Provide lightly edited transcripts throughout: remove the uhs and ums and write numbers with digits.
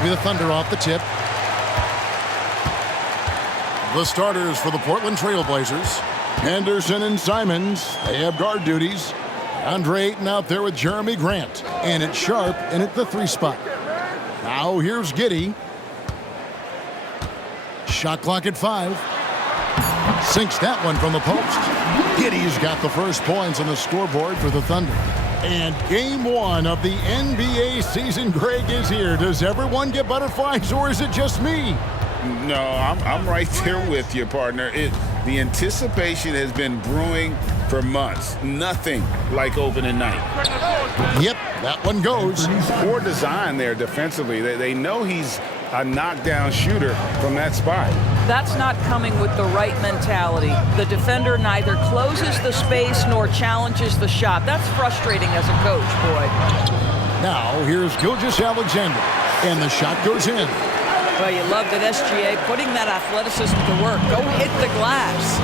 It'll be the Thunder off the tip. The starters for the Portland Trailblazers, Henderson and Simons. They have guard duties. Deandre Ayton out there with Jeremy Grant. And it's Sharp in at the 3 spot. Now here's Giddey. Shot clock at 5. Sinks that one from the post. Giddey's got the first points on the scoreboard for the Thunder. And game 1 of the NBA season, Greg, is here. Does everyone get butterflies, or is it just me? No, I'm right there with you, partner. The anticipation has been brewing for months. Nothing like opening night. Yep, that one goes. Poor design there defensively. They know he's a knockdown shooter from that spot. That's not coming with the right mentality. The defender neither closes the space nor challenges the shot. That's frustrating as a coach, boy. Now here's Gilgeous-Alexander, and the shot goes in. Well, you love that SGA putting that athleticism to work. Go hit the glass.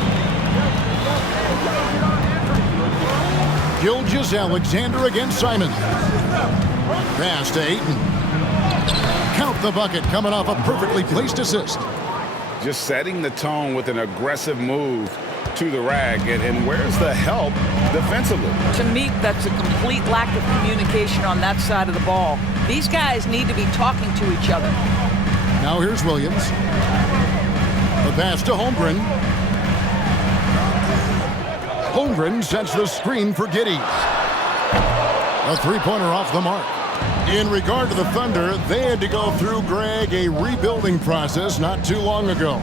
Gilgeous-Alexander against Simon. Pass to Ayton. Count the bucket, coming off a perfectly placed assist. Just setting the tone with an aggressive move to the rack. And where's the help defensively? To me, that's a complete lack of communication on that side of the ball. These guys need to be talking to each other. Now here's Williams. The pass to Holmgren. Holmgren sets the screen for Giddey. A three-pointer off the mark. In regard to the Thunder, they had to go through, Greg, a rebuilding process not too long ago.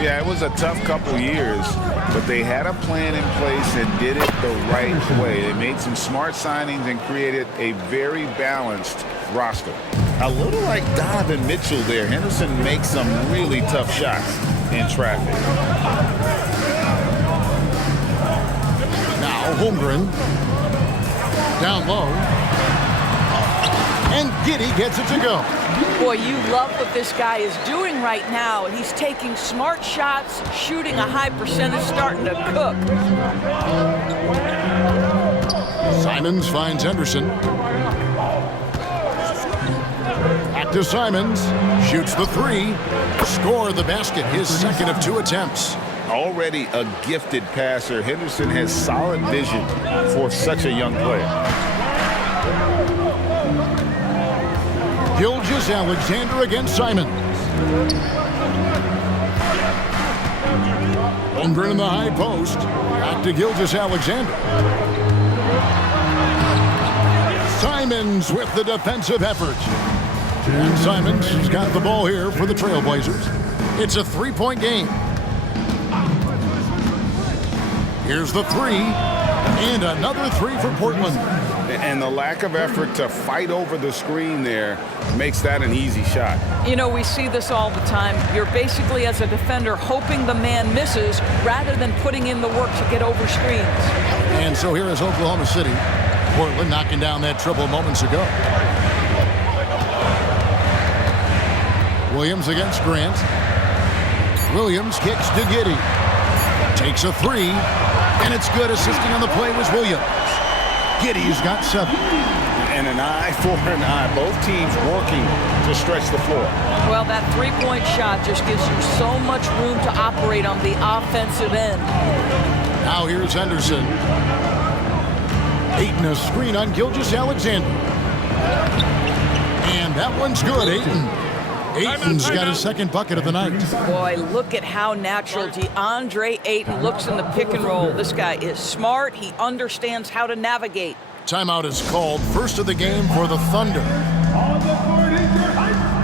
Yeah, it was a tough couple years, but they had a plan in place and did it the right way. They made some smart signings and created a very balanced roster. A little like Donovan Mitchell there. Henderson makes some really tough shots in traffic. Now Holmgren. Down low. And Giddey gets it to go. Boy, you love what this guy is doing right now. And he's taking smart shots, shooting a high percentage, starting to cook. Simons finds Henderson. Back to Simons. Shoots the 3. Score the basket, his second of 2 attempts. Already a gifted passer, Henderson has solid vision for such a young player. Gilgeous-Alexander against Simons. Holmgren in the high post. Back to Gilgeous-Alexander. Simons with the defensive effort. And Simons has got the ball here for the Trailblazers. It's a 3-point game. Here's the 3. And another 3 for Portland. And the lack of effort to fight over the screen there makes that an easy shot. You know, we see this all the time. You're basically, as a defender, hoping the man misses rather than putting in the work to get over screens. And so here is Oklahoma City. Portland knocking down that triple moments ago. Williams against Grant. Williams kicks to Giddey. Takes a 3. And it's good. Assisting on the play was Williams. Giddey's got 7. And an eye for an eye. Both teams working to stretch the floor. Well, that 3-point shot just gives you so much room to operate on the offensive end. Now here's Henderson. Ayton a screen on Gilgeous-Alexander. And that one's good, Ayton. Ayton's got his second bucket of the night. Boy, look at how natural Deandre Ayton looks in the pick and roll. This guy is smart. He understands how to navigate. Timeout is called. First of the game for the Thunder. On the court is your high squad.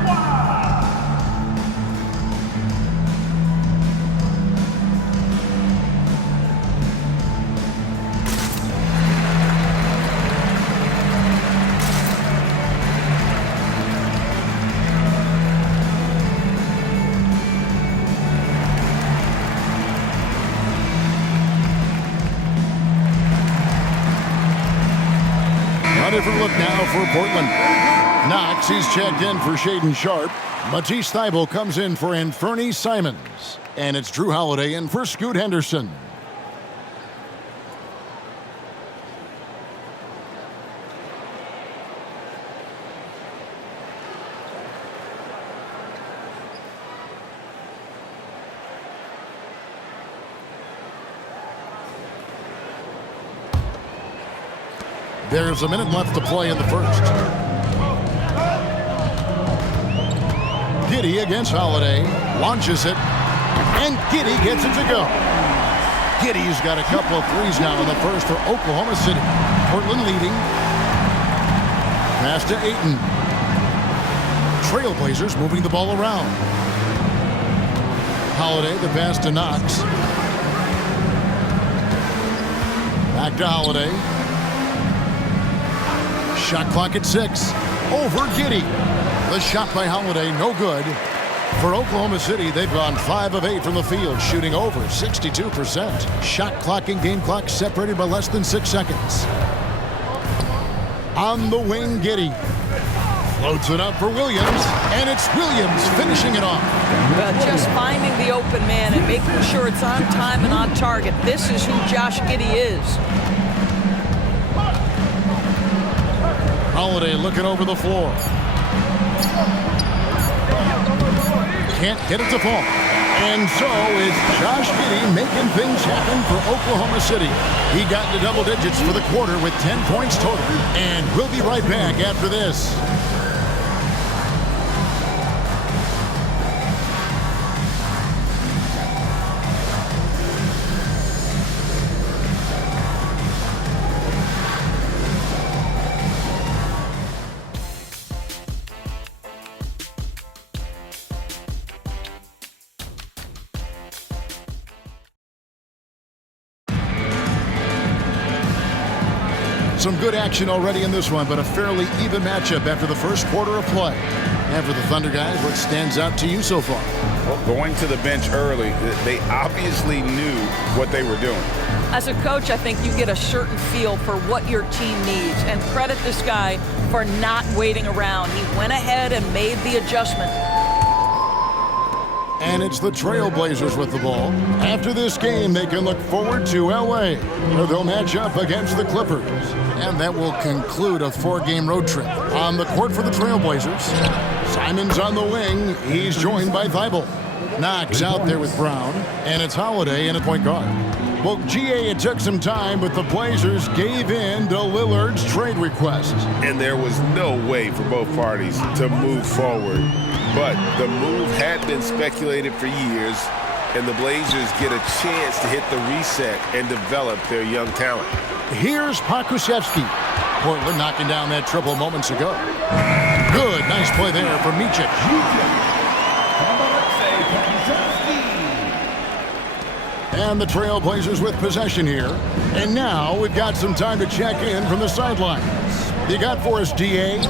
A different look now for Portland. Knox, he's checked in for Shaedon Sharpe. Matisse Thybulle comes in for Anthony Simons. And it's Drew Holiday in for Scoot Henderson. There's a minute left to play in the first. Giddey against Holiday. Launches it. And Giddey gets it to go. Giddey's got a couple of threes now in the first for Oklahoma City. Portland leading. Pass to Ayton. Trailblazers moving the ball around. Holiday, the pass to Knox. Back to Holiday. Shot clock at 6. Over Giddey. The shot by Holiday, no good. For Oklahoma City, they've gone 5 of 8 from the field, shooting over 62%. Shot clock and game clock separated by less than 6 seconds. On the wing, Giddey. Floats it up for Williams, and it's Williams finishing it off. Just finding the open man and making sure it's on time and on target. This is who Josh Giddey is. Holiday looking over the floor. Can't get it to fall. And so is Josh Giddey making things happen for Oklahoma City. He got into double digits for the quarter with 10 points total. And we'll be right back after this. Some good action already in this one, but a fairly even matchup after the first quarter of play. And for the Thunder guys, what stands out to you so far? Well, going to the bench early, they obviously knew what they were doing. As a coach, I think you get a certain feel for what your team needs. And credit this guy for not waiting around. He went ahead and made the adjustment. And it's the Trailblazers with the ball. After this game, they can look forward to L.A., where they'll match up against the Clippers. And that will conclude a 4-game road trip. On the court for the Trailblazers, Simon's on the wing. He's joined by Thibault. Knox out there with Brown. And it's Holiday in at point guard. Well, GA, it took some time, but the Blazers gave in to Lillard's trade request. And there was no way for both parties to move forward. But the move had been speculated for years, and the Blazers get a chance to hit the reset and develop their young talent. Here's Pokusevski. Portland knocking down that triple moments ago. Good, nice play there for Micic. And the Trailblazers with possession here. And now we've got some time to check in from the sidelines. You got for us, DA?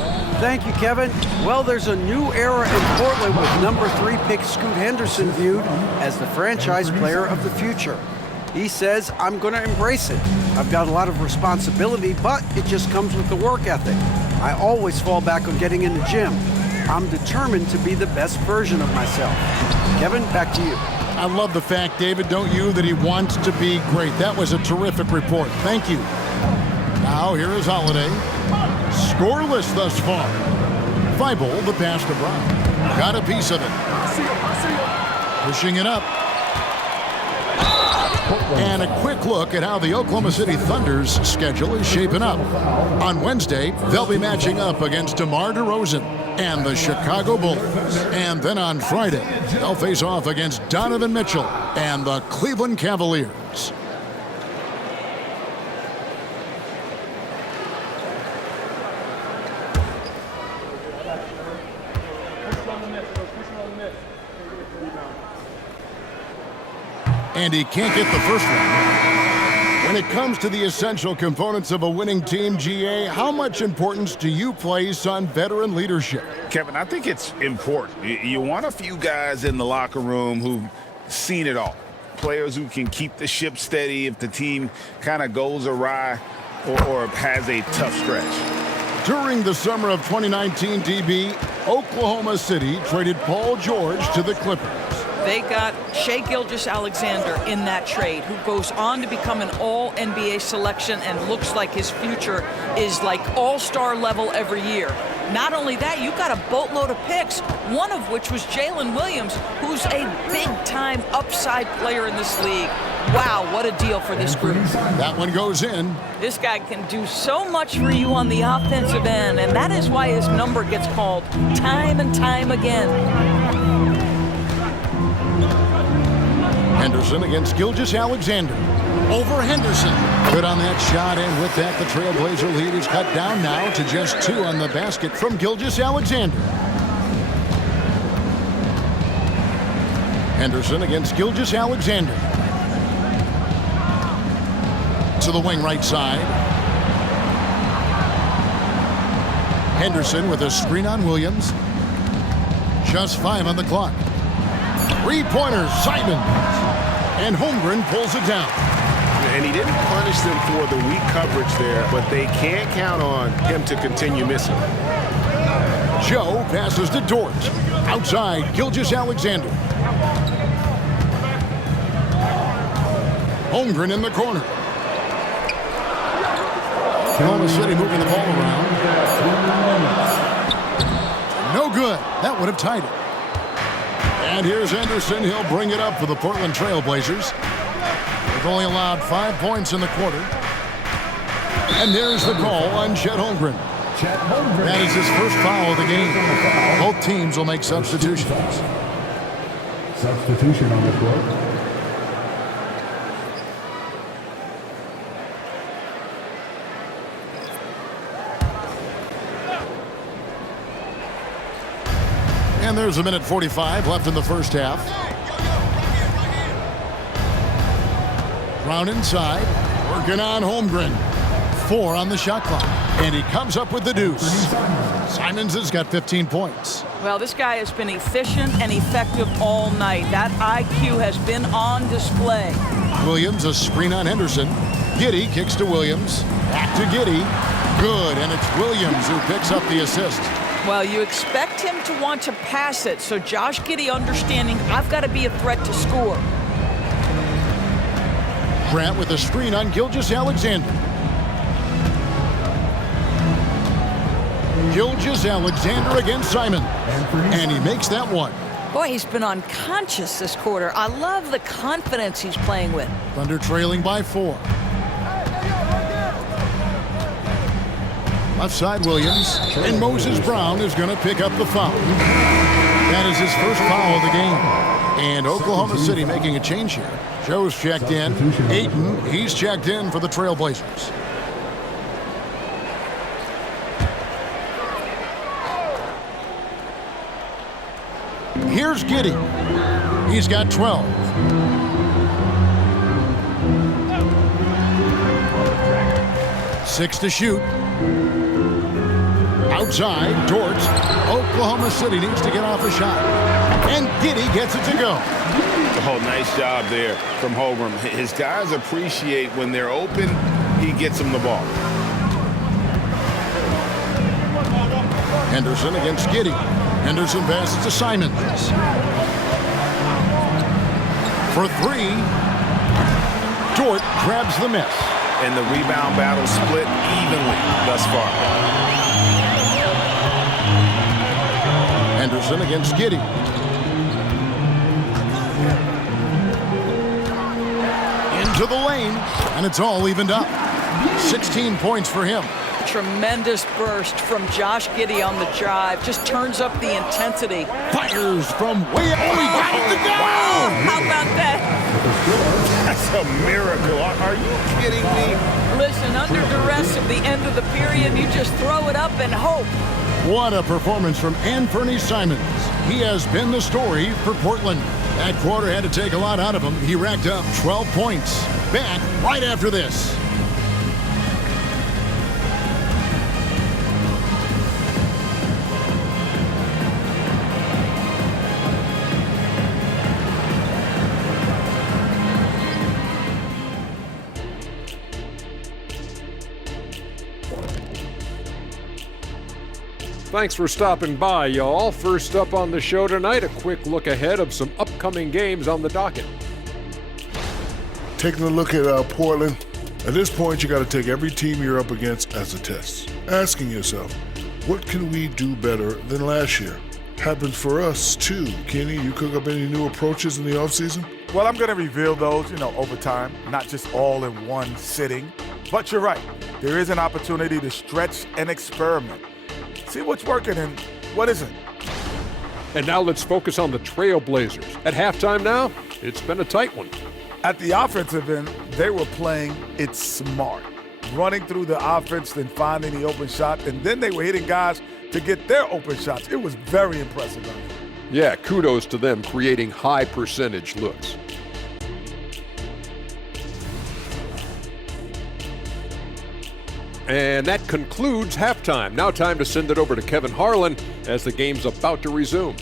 Thank you, Kevin. Well, there's a new era in Portland with number 3 pick Scoot Henderson viewed as the franchise player of the future. He says, I'm going to embrace it. I've got a lot of responsibility, but it just comes with the work ethic. I always fall back on getting in the gym. I'm determined to be the best version of myself. Kevin, back to you. I love the fact, David, don't you, that he wants to be great. That was a terrific report. Thank you. Now here is Holiday. Scoreless thus far. Thibault, the pass to Brown. Got a piece of it. Pushing it up. And a quick look at how the Oklahoma City Thunder's schedule is shaping up. On Wednesday, they'll be matching up against DeMar DeRozan and the Chicago Bulls. And then on Friday, they'll face off against Donovan Mitchell and the Cleveland Cavaliers. And he can't get the first one. When it comes to the essential components of a winning team, GA, how much importance do you place on veteran leadership? Kevin, I think it's important. You want a few guys in the locker room who've seen it all. Players who can keep the ship steady if the team kind of goes awry or has a tough stretch. During the summer of 2019, DB, Oklahoma City traded Paul George to the Clippers. They got Shai Gilgeous-Alexander in that trade, who goes on to become an all-NBA selection and looks like his future is like all-star level every year. Not only that, you got a boatload of picks, one of which was Jalen Williams, who's a big-time upside player in this league. Wow, what a deal for this group. That one goes in. This guy can do so much for you on the offensive end, and that is why his number gets called time and time again. Henderson against Gilgeous-Alexander. Over Henderson. Good on that shot, and with that, the Trailblazer lead is cut down now to just 2 on the basket from Gilgeous-Alexander. Henderson against Gilgeous-Alexander. To the wing right side. Henderson with a screen on Williams. Just 5 on the clock. Three-pointer, Simon. And Holmgren pulls it down. And he didn't punish them for the weak coverage there, but they can't count on him to continue missing. Joe passes to Dort. Outside, Gilgeous-Alexander. Holmgren in the corner. Oklahoma City moving the ball around. No good. That would have tied it. And here's Henderson. He'll bring it up for the Portland Trailblazers. They've only allowed 5 points in the quarter. And there's the call on Chet Holmgren. That is his first foul of the game. Both teams will make substitutions. Substitution on the court. And there's 1:45 left in the first half. Brown inside, working on Holmgren. 4 on the shot clock, and he comes up with the deuce. Simons has got 15 points. Well, this guy has been efficient and effective all night. That IQ has been on display. Williams, a screen on Henderson. Giddey kicks to Williams. Back to Giddey. Good, and it's Williams who picks up the assist. Well, you expect him to want to pass it, so Josh Giddey understanding I've got to be a threat to score. Grant with a screen on Gilgeous-Alexander. Gilgeous-Alexander against Simon. And he makes that one. Boy, he's been unconscious this quarter. I love the confidence he's playing with. Thunder trailing by 4. Left side Williams. And Moses Brown is going to pick up the foul. That is his first foul of the game. And Oklahoma City making a change here. Joe's checked in. Ayton, he's checked in for the Trailblazers. Here's Giddey. He's got 12. Six to shoot. Outside, Dort. Oklahoma City needs to get off a shot. And Giddey gets it to go. Oh, nice job there from Holmgren. His guys appreciate when they're open, he gets them the ball. Henderson against Giddey. Henderson passes to Simons. For 3. Dort grabs the miss. And the rebound battle split evenly thus far. Henderson against Giddey. Into the lane, and it's all evened up. 16 points for him. Tremendous burst from Josh Giddey on the drive. Just turns up the intensity. Fires from way up. Oh, he got it to go! Wow, how about that? That's a miracle. Are you kidding me? Listen, under duress at the end of the period, you just throw it up and hope. What a performance from Anthony Simons. He has been the story for Portland. That quarter had to take a lot out of him. He racked up 12 points. Back right after this. Thanks for stopping by, y'all. First up on the show tonight, a quick look ahead of some upcoming games on the docket. Taking a look at Portland, at this point you got to take every team you're up against as a test. Asking yourself, what can we do better than last year? Happens for us too. Kenny, you cook up any new approaches in the offseason? Well, I'm going to reveal those, over time, not just all in one sitting. But you're right. There is an opportunity to stretch and experiment. See what's working and what isn't. And now let's focus on the Trailblazers. At halftime now, it's been a tight one. At the offensive end, they were playing it smart. Running through the offense, then finding the open shot, and then they were hitting guys to get their open shots. It was very impressive on them. Yeah, kudos to them creating high percentage looks. And that concludes halftime. Now time to send it over to Kevin Harlan as the game's about to resume.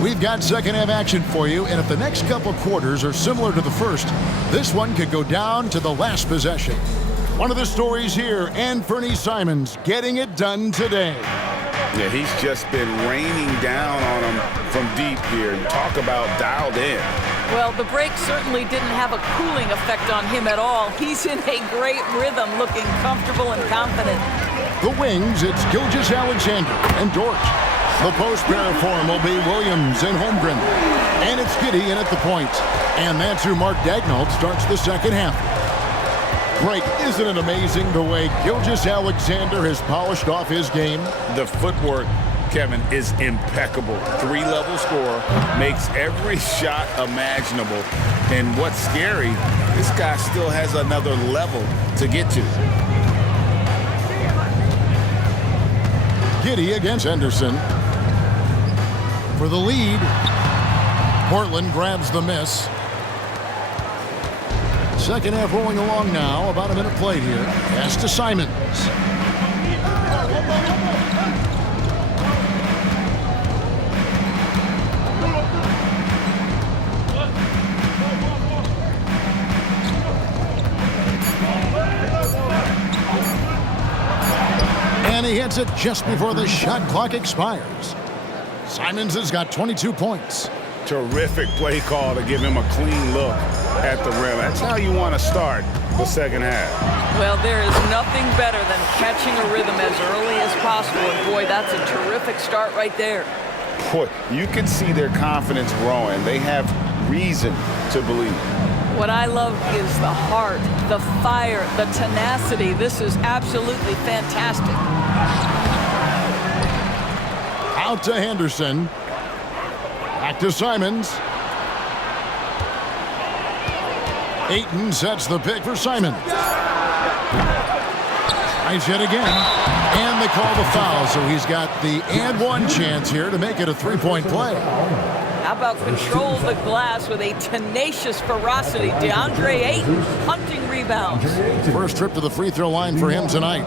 We've got second half action for you, and if the next couple quarters are similar to the first, this one could go down to the last possession. One of the stories here, Anthony Simons getting it done today. Yeah, he's just been raining down on him from deep here. Talk about dialed in. Well, the break certainly didn't have a cooling effect on him at all. He's in a great rhythm, looking comfortable and confident. The wings, it's Gilgeous-Alexander and Dort. The post pair form will be Williams and Holmgren. And it's Giddey in at the point. And that's who Mark Daigneault starts the second half. Great, isn't it amazing the way Gilgeous-Alexander has polished off his game? The footwork, Kevin, is impeccable. Three-level scorer, makes every shot imaginable. And what's scary, this guy still has another level to get to. Giddey against Henderson. For the lead, Portland grabs the miss. Second half rolling along now, about a minute played here. Pass to Simons. And he hits it just before the shot clock expires. Simons has got 22 points. Terrific play call to give him a clean look at the rim. That's how you want to start the second half. Well, there is nothing better than catching a rhythm as early as possible. And boy, that's a terrific start right there. Boy, you can see their confidence growing. They have reason to believe. What I love is the heart, the fire, the tenacity. This is absolutely fantastic. Out to Henderson. Back to Simons. Ayton sets the pick for Simons. Tries yet again. And they call the foul, so he's got the and one chance here to make it a three-point play. How about control of the glass with a tenacious ferocity? Deandre Ayton hunting rebounds. First trip to the free throw line for him tonight.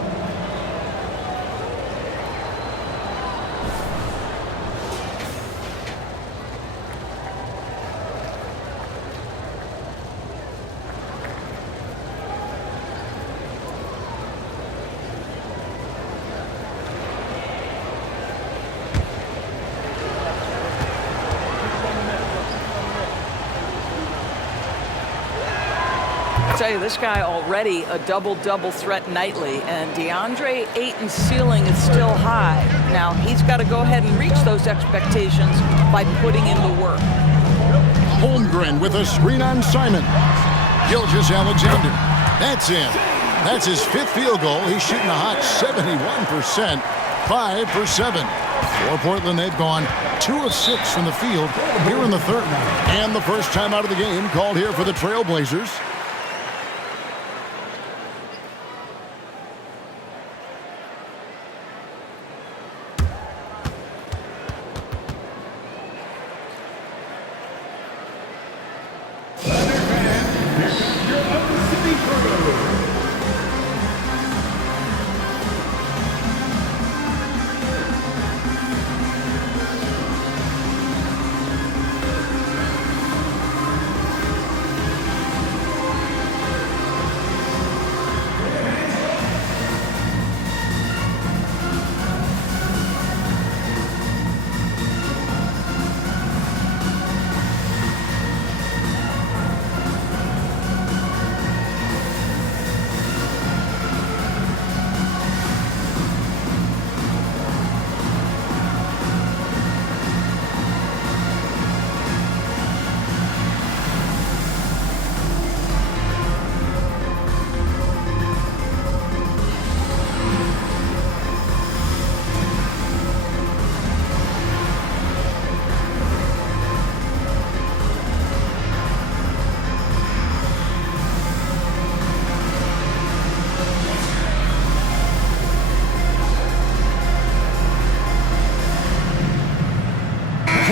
I tell you, this guy already a double-double threat nightly, and Deandre Ayton's ceiling is still high. Now, he's got to go ahead and reach those expectations by putting in the work. Holmgren with a screen on Simons. Gilgeous-Alexander. That's in. That's his fifth field goal. He's shooting a hot 71%. 5 for 7. For Portland, they've gone 2 of 6 from the field here in the third. And the first time out of the game called here for the Trailblazers.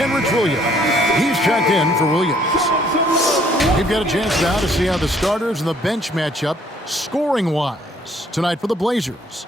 Kenrich Williams. He's checked in for Williams. We've got a chance now to see how the starters and the bench match up scoring-wise tonight for the Blazers.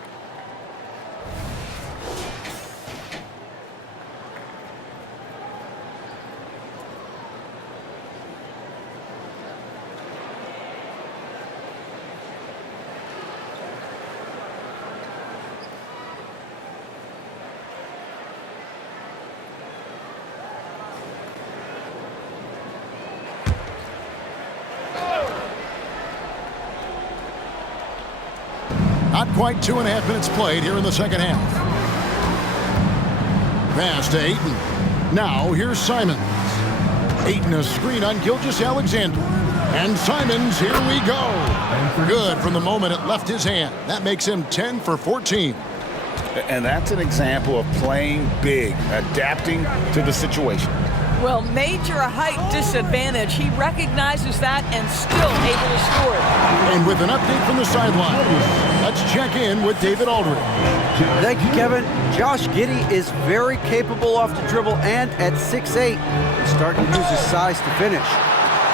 Not quite 2.5 minutes played here in the second half. Pass to Ayton. Now here's Simons. Ayton a screen on Gilgeous-Alexander. And Simons, here we go. Good from the moment it left his hand. That makes him 10 for 14. And that's an example of playing big, adapting to the situation. Well, major height disadvantage. He recognizes that and still able to score it. And with an update from the sideline, let's check in with David Aldridge. Thank you, Kevin. Josh Giddey is very capable off the dribble and at 6'8", he's starting to use his size to finish.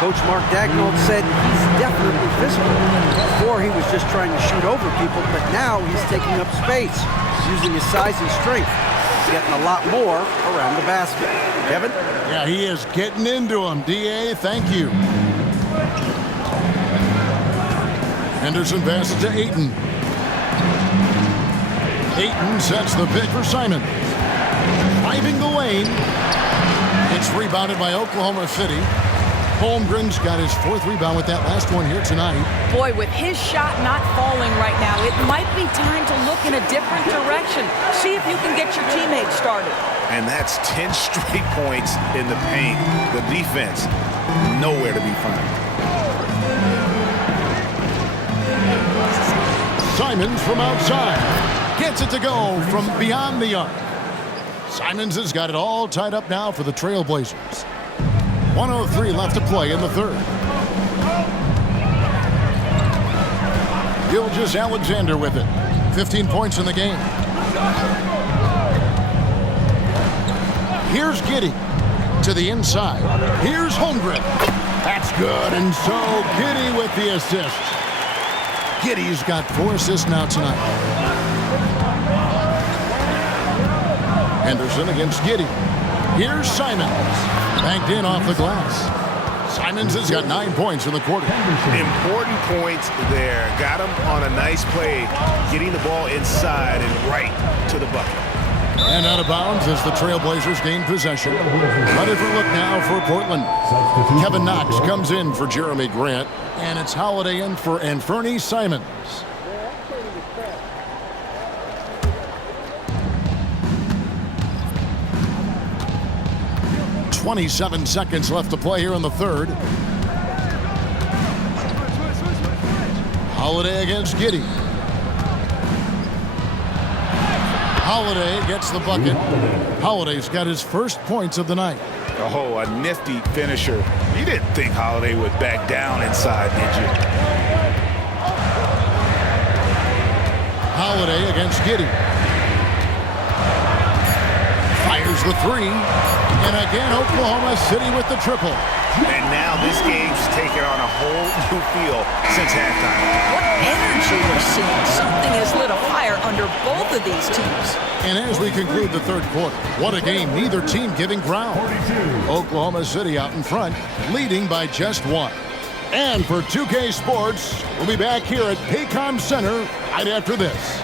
Coach Mark Daigneault said he's definitely physical. Before he was just trying to shoot over people, but now he's taking up space, using his size and strength. He's getting a lot more around the basket. Kevin? Yeah, he is getting into him. D.A., thank you. Henderson passes to Ayton. Ayton sets the pick for Simons. Driving the lane. It's rebounded by Oklahoma City. Holmgren's got his 4th rebound with that last one here tonight. Boy, with his shot not falling right now, it might be time to look in a different direction. See if you can get your teammates started. And that's 10 straight points in the paint. The defense, nowhere to be found. Simons from outside. Gets it to go from beyond the arc. Simons has got it all tied up now for the Trailblazers. 1:03 left to play in the third. Gilgeous-Alexander with it. 15 points in the game. Here's Giddey to the inside. Here's Holmgren. That's good, and so Giddey with the assist. Giddey's got 4 assists now tonight. Henderson against Giddey. Here's Simons. Banked in off the glass. Simons has got 9 points in the quarter. Important points there. Got him on a nice play, getting the ball inside and right to the bucket. And out of bounds as the Trailblazers gain possession. A different look now for Portland. Kevin Knox comes in for Jeremy Grant. And it's Holiday in for Anfernee Simons. 27 seconds left to play here in the third. Holiday against Giddey. Holiday gets the bucket. Holiday's got his first points of the night. Oh, a nifty finisher. You didn't think Holiday would back down inside, did you? Holiday against Giddey. Fires the three. And again, Oklahoma City with the triple. And now this game's taken on a whole new feel since halftime. What energy we're seeing. Something has lit a fire under both of these teams. And as we conclude the third quarter, what a game, neither team giving ground. Oklahoma City out in front, leading by just 1. And for 2K Sports, we'll be back here at Paycom Center right after this.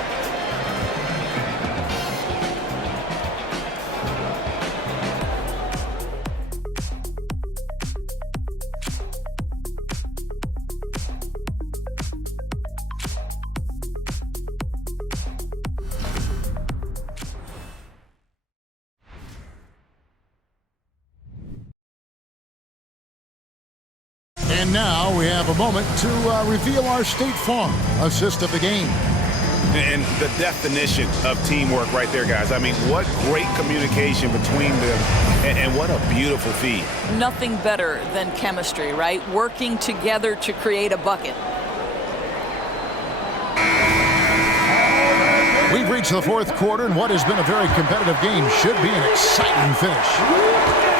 And now we have a moment to reveal our State Farm assist of the game. And the definition of teamwork right there, guys. I mean, what great communication between them, and what a beautiful feed. Nothing better than chemistry, right? Working together to create a bucket. We've reached the fourth quarter, and what has been a very competitive game should be an exciting finish.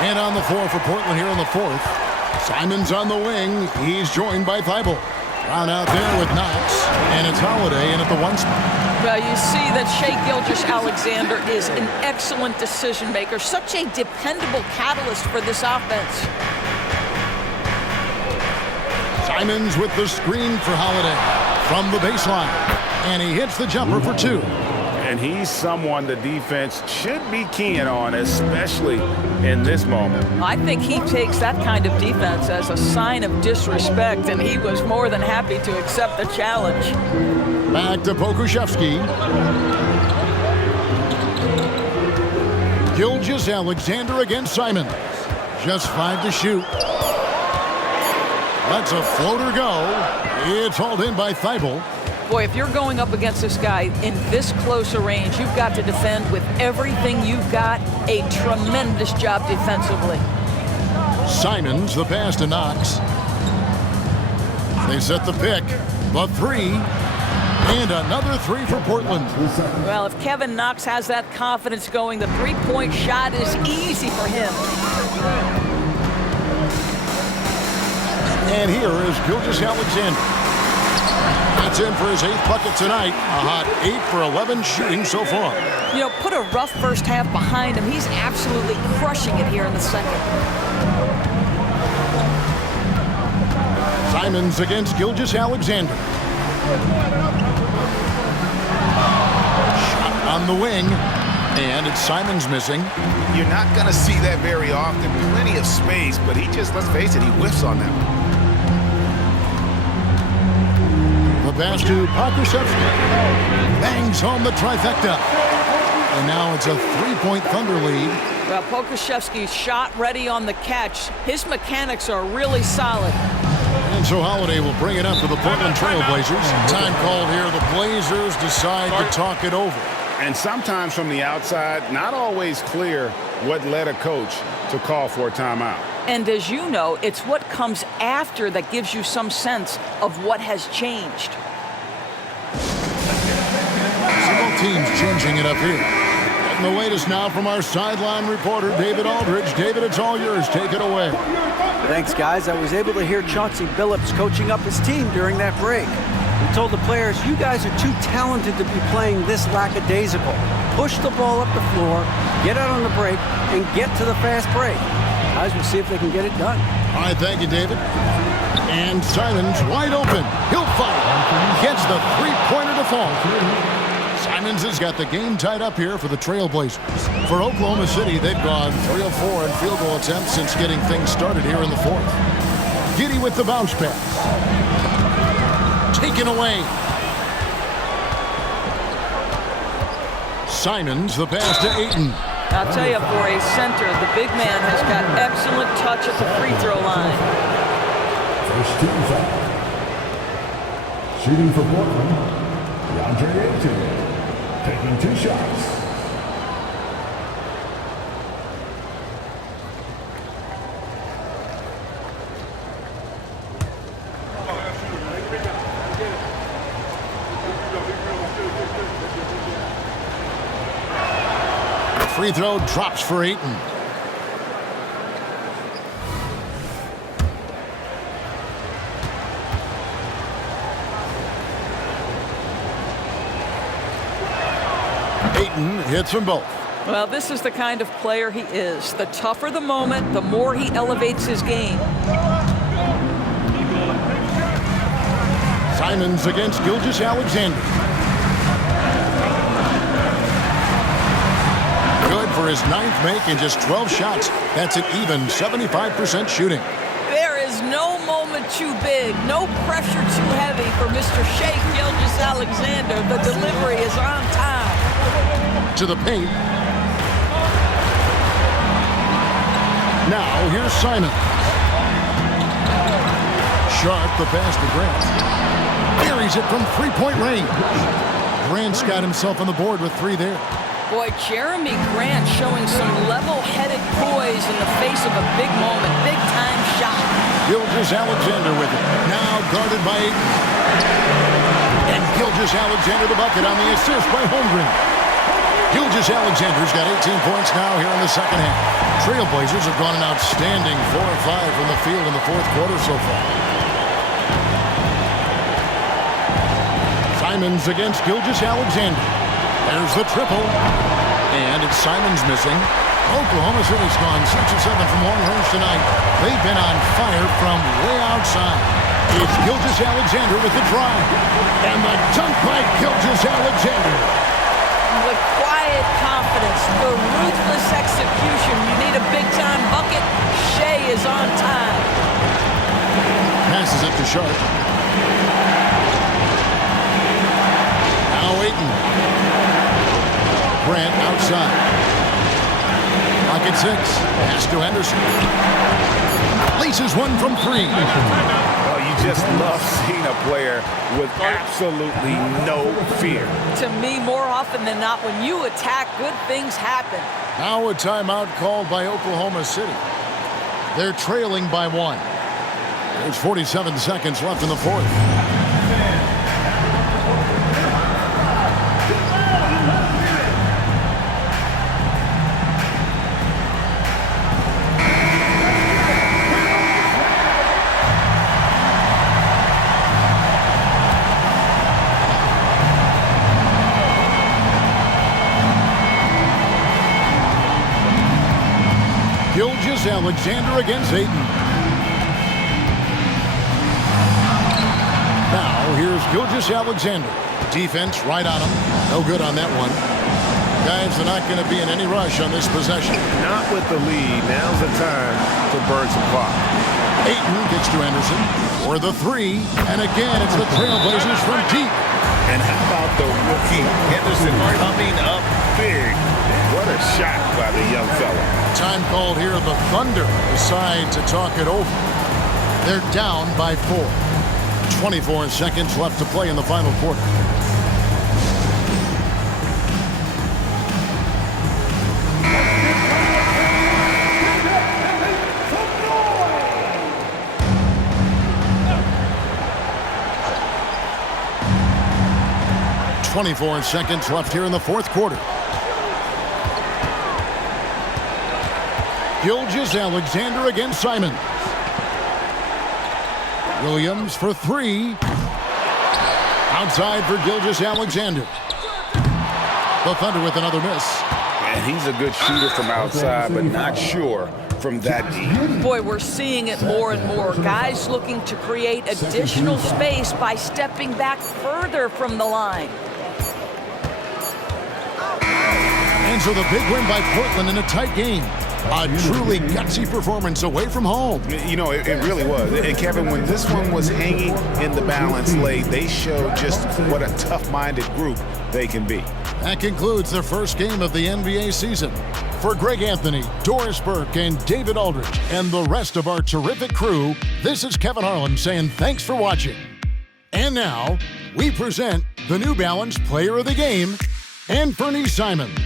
And on the floor for Portland here in the fourth. Simons on the wing. He's joined by Thibault. Brown out there with Knox. And it's Holiday in at the 1 spot. Well, you see that Shai Gilgeous-Alexander is an excellent decision maker. Such a dependable catalyst for this offense. Simons with the screen for Holiday from the baseline. And he hits the jumper for 2. And he's someone the defense should be keying on, especially in this moment. I think he takes that kind of defense as a sign of disrespect, and he was more than happy to accept the challenge. Back to Pokusevski. Gilgeous-Alexander against Simons. Just 5 to shoot. Lets a floater go. It's hauled in by Thibault. Boy, if you're going up against this guy in this close a range, you've got to defend with everything you've got. A tremendous job defensively. Simons, the pass to Knox. They set the pick. The 3. And another 3 for Portland. Well, if Kevin Knox has that confidence going, the three-point shot is easy for him. And here is Gilgeous-Alexander. That's in for his 8th bucket tonight. A hot 8 for 11 shooting so far. You know, put a rough first half behind him. He's absolutely crushing it here in the second. Simons against Gilgeous-Alexander. Shot on the wing. And it's Simons missing. You're not going to see that very often. Plenty of space, but he just, let's face it, he whiffs on that one. The pass to Pokusevski. Bangs home the trifecta. And now it's a 3-point Thunder lead. Well, Pokusevski's shot ready on the catch. His mechanics are really solid. And so Holiday will bring it up to the Portland Trailblazers. Time called here. The Blazers decide to talk it over. And sometimes from the outside, not always clear what led a coach to call for a timeout. And as you know, it's what comes after that gives you some sense of what has changed. Both teams changing it up here. And the latest now from our sideline reporter, David Aldridge. David, it's all yours. Take it away. Thanks, guys. I was able to hear Chauncey Billups coaching up his team during that break. He told the players, you guys are too talented to be playing this lackadaisical. Push the ball up the floor, get out on the break, and get to the fast break. Guys, we'll see if they can get it done. All right, thank you, David. And Simons wide open. He'll fire. Gets the three-pointer to fall. Simons has got the game tied up here for the Trailblazers. For Oklahoma City, they've gone 3 of 4 in field goal attempts since getting things started here in the fourth. Giddey with the bounce pass. Taken away. Simons, the pass to Ayton. I'll tell you, for a center, the big man has got excellent touch at the free throw line. First team foul. Shooting for Portland, Deandre Ayton, taking 2 shots. Free throw drops for Ayton. Ayton hits them both. Well, this is the kind of player he is. The tougher the moment, the more he elevates his game. Simons against Gilgeous-Alexander. Good for his 9th make in just 12 shots. That's an even 75% shooting. There is no moment too big, no pressure too heavy for Mr. Shai Gilgeous-Alexander. The delivery is on time. To the paint. Now here's Simon. Sharp the pass to Grant. Buries it from 3-point range. Grant's got himself on the board with 3 there. Boy, Jeremy Grant showing some level-headed poise in the face of a big moment. Big-time shot. Gilgeous-Alexander with it. Now guarded by Ayton. And Gilgeous-Alexander the bucket on the assist by Holmgren. Gilgeous-Alexander's got 18 points now here in the second half. Trailblazers have gone an outstanding 4 of 5 from the field in the fourth quarter so far. Simons against Gilgeous-Alexander. There's the triple. And it's Simons missing. Oklahoma City's gone 6 of 7 from long range tonight. They've been on fire from way outside. It's Gilgeous-Alexander with the drive. And the dunk by Gilgeous-Alexander. With quiet confidence, the ruthless execution. You need a big-time bucket. Shea is on time. Passes it to Sharp. Now Ayton. Grant outside. Pocket 6. Pass to Henderson. Laces one from 3. Oh, you just love seeing a player with absolutely no fear. To me, more often than not, when you attack, good things happen. Now a timeout called by Oklahoma City. They're trailing by 1. There's 47 seconds left in the fourth. Gilgeous-Alexander against Ayton. Now here's Gilgeous-Alexander. Defense right on him. No good on that one. Guys are not going to be in any rush on this possession. Not with the lead. Now's the time to burn some clock. Ayton gets to Henderson for the 3. And again, it's the Trailblazers from deep. And how about the rookie Henderson coming up big? What a shot by the young fella. Time called here. The Thunder decide to talk it over. They're down by 4. 24 seconds left to play in the final quarter. .24 seconds left here in the fourth quarter. Gilgeous-Alexander against Simons. Williams for 3. Outside for Gilgeous-Alexander. The Thunder with another miss. And he's a good shooter from outside, but not sure from that deep. Boy, we're seeing it more and more. Guys looking to create additional space by stepping back further from the line. And so the big win by Portland in a tight game. A truly gutsy performance away from home. You know, it really was. And Kevin, when this one was hanging in the balance late, they showed just what a tough-minded group they can be. That concludes the first game of the NBA season. For Greg Anthony, Doris Burke, and David Aldridge, and the rest of our terrific crew, this is Kevin Harlan saying thanks for watching. And now, we present the New Balance Player of the Game, Anthony Simons.